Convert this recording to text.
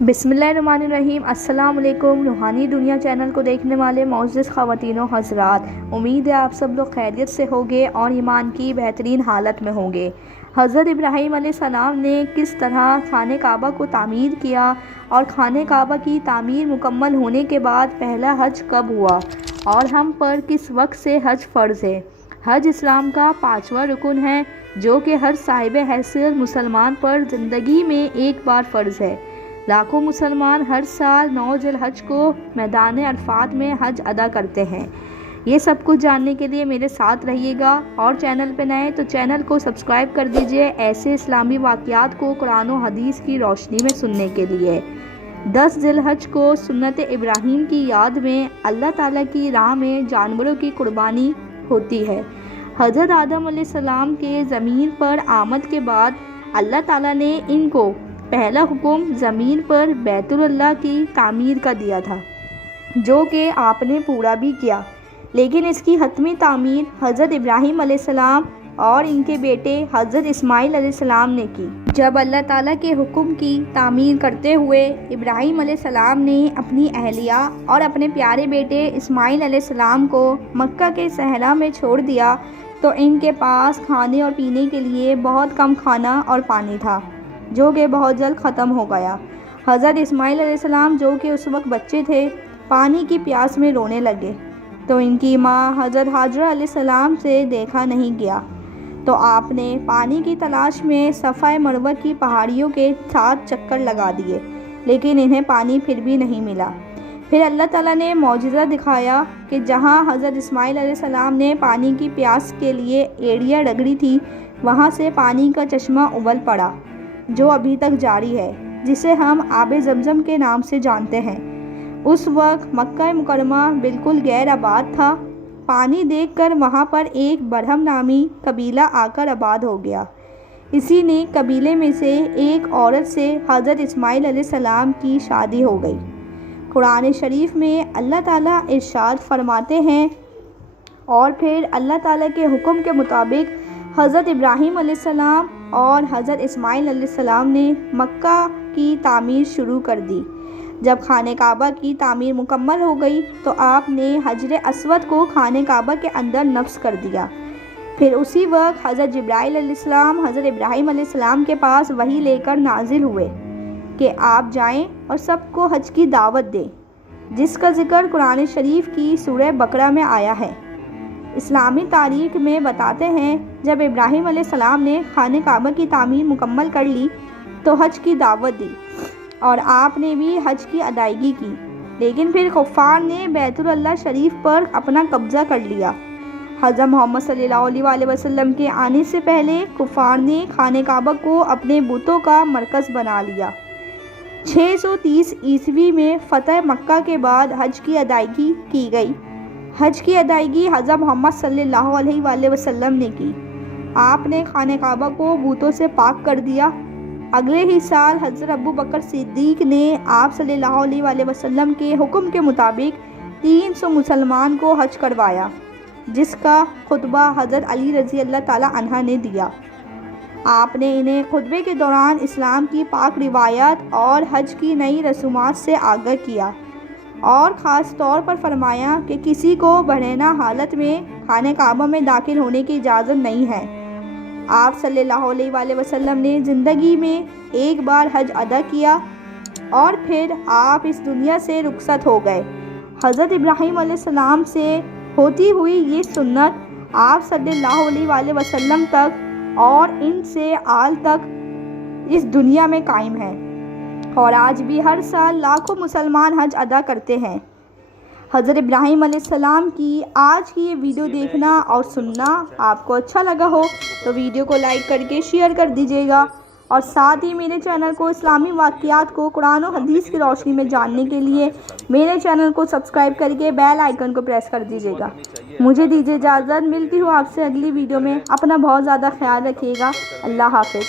बिस्मिल्लाहिर्रहमानिर्रहीम। अस्सलाम वालेकुम। रूहानी दुनिया चैनल को देखने वाले मोअज़्ज़ज़ ख़वातीन व हज़रात, उम्मीद है आप सब लोग खैरियत से होंगे और ईमान की बेहतरीन हालत में होंगे। हज़रत इब्राहीम अलैहिस्सलाम ने किस तरह खाने काबा को तामीर किया और खाने काबा की तामीर मुकम्मल होने के बाद पहला हज कब हुआ और हम पर किस वक्त से हज फ़र्ज़ है। हज इस्लाम का 5वां रुकन है जो कि हर साहिब हैसियत मुसलमान पर ज़िंदगी में एक बार फ़र्ज़ है। लाखों मुसलमान हर साल 9 ज़िलहज को मैदान अरफात में हज अदा करते हैं। ये सब कुछ जानने के लिए मेरे साथ रहिएगा और चैनल पे नए तो चैनल को सब्सक्राइब कर दीजिए ऐसे इस्लामी वाक़यात को कुरान और हदीस की रोशनी में सुनने के लिए। 10 ज़िलहज को सुन्नत इब्राहीम की याद में अल्लाह ताला की राह में जानवरों की कुर्बानी होती है। हज़रत आदम अलैहिस्सलाम के ज़मीन पर आमद के बाद अल्लाह ताला ने इनको पहला हुक्म ज़मीन पर बैतुल्लाह की तामीर का दिया था, जो कि आपने पूरा भी किया। लेकिन इसकी हतमी तामीर हज़रत इब्राहीम अलैहिस्सलाम और इनके बेटे हज़रत इस्माइल अलैहिस्सलाम ने की। जब अल्लाह ताला के हुक्म की तामीर करते हुए इब्राहीम अलैहिस्सलाम ने अपनी अहलिया और अपने प्यारे बेटे इस्माइल अलैहिस्सलाम को मक्का के सहरा में छोड़ दिया तो इनके पास खाने और पीने के लिए बहुत कम खाना और पानी था, जो कि बहुत जल्द ख़त्म हो गया। हज़रत इस्माइल अलैहिस्सलाम जो कि उस वक्त बच्चे थे, पानी की प्यास में रोने लगे तो इनकी माँ हज़रत हाजरा अलैहिस्सलाम से देखा नहीं गया, तो आपने पानी की तलाश में सफ़ा मरवा की पहाड़ियों के 7 चक्कर लगा दिए, लेकिन इन्हें पानी फिर भी नहीं मिला। फिर अल्लाह ताला ने मौजज़ा दिखाया कि जहाँ हज़रत इस्माइल अलैहिस्सलाम ने पानी की प्यास के लिए एड़ियाँ रगड़ी थी, वहाँ से पानी का चश्मा उबल पड़ा जो अभी तक जारी है, जिसे हम आबे ज़मज़म के नाम से जानते हैं। उस वक्त मक्का मुकरमा बिल्कुल गैर आबाद था। पानी देखकर वहाँ पर एक बरहम नामी कबीला आकर आबाद हो गया। इसी ने कबीले में से एक औरत से हज़रत इस्माइल अलैहिस्सलाम की शादी हो गई। कुरान शरीफ में अल्लाह ताला इरशाद फरमाते हैं, और फिर अल्लाह ताला के हुक्म के मुताबिक हज़रत इब्राहीम अलैहिस्सलाम और हज़रत इस्माइल अलैहिस्सलाम ने मक्का की तामीर शुरू कर दी। जब खाने काबा की तामीर मुकम्मल हो गई तो आपने हजर अस्वद को खाने काबा के अंदर नफ्स कर दिया। फिर उसी वक्त हज़रत जिब्राइल अलैहिस्सलाम हज़रत इब्राहीम अलैहिस्सलाम के पास वही लेकर नाजिल हुए कि आप जाएं और सबको हज की दावत दें, जिसका ज़िक्र कुरान शरीफ की सूरह बकरा में आया है। इस्लामी तारीख़ में बताते हैं, जब इब्राहीम अलैहिस्सलाम ने खाने काबा की तामीर मुकम्मल कर ली तो हज की दावत दी और आपने भी हज की अदायगी की, लेकिन फिर कुफ़ार ने बैतुल्लाह शरीफ पर अपना कब्ज़ा कर लिया। हज़रत मोहम्मद सल्लल्लाहु अलैहि वसल्लम के आने से पहले कुफ़ार ने खाने काबा को अपने बुतों का मरकज़ बना लिया। 630 ईस्वी में फ़तह मक्का के बाद हज की अदायगी की गई। हज की अदायगी हज़रत मोहम्मद सल्लल्लाहु अलैहि वसल्लम ने की। आपने खाने काबा को बूतों से पाक कर दिया। अगले ही साल हज़रत अबू बकर सिद्दीक़ ने आप सल्लल्लाहु अलैहि वसल्लम के हुक्म के मुताबिक 300 मुसलमान को हज करवाया, जिसका खुतबा हज़रत अली रज़ी अल्लाह ताला अन्हा ने दिया। आपने इन्हें खुतबे के दौरान इस्लाम की पाक रिवायत और हज की नई रसूमात से आगाह किया और ख़ास तौर पर फरमाया कि किसी को बहरीना हालत में खाने काबा में दाखिल होने की इजाज़त नहीं है। आप सल्लल्लाहु अलैहि वसल्लम ने ज़िंदगी में एक बार हज अदा किया और फिर आप इस दुनिया से रुखसत हो गए। हज़रत इब्राहीम अलैहिस्सलाम से होती हुई ये सुन्नत आप सल्लल्लाहु अलैहि वसल्लम तक और इनसे आल तक इस दुनिया में कायम है और आज भी हर साल लाखों मुसलमान हज अदा करते हैं। हज़रत इब्राहीम अलैहिस्सलाम की आज की ये वीडियो देखना और सुनना आपको अच्छा लगा हो तो वीडियो को लाइक करके शेयर कर दीजिएगा और साथ ही मेरे चैनल को इस्लामी वाक़यात को कुरान और हदीस की रोशनी में जानने के लिए मेरे चैनल को सब्सक्राइब करके बेल आइकन को प्रेस कर दीजिएगा। मुझे दीजिए इजाज़त, मिलती हूँ आपसे अगली वीडियो में। अपना बहुत ज़्यादा ख्याल रखिएगा। अल्लाह हाफ़िज़।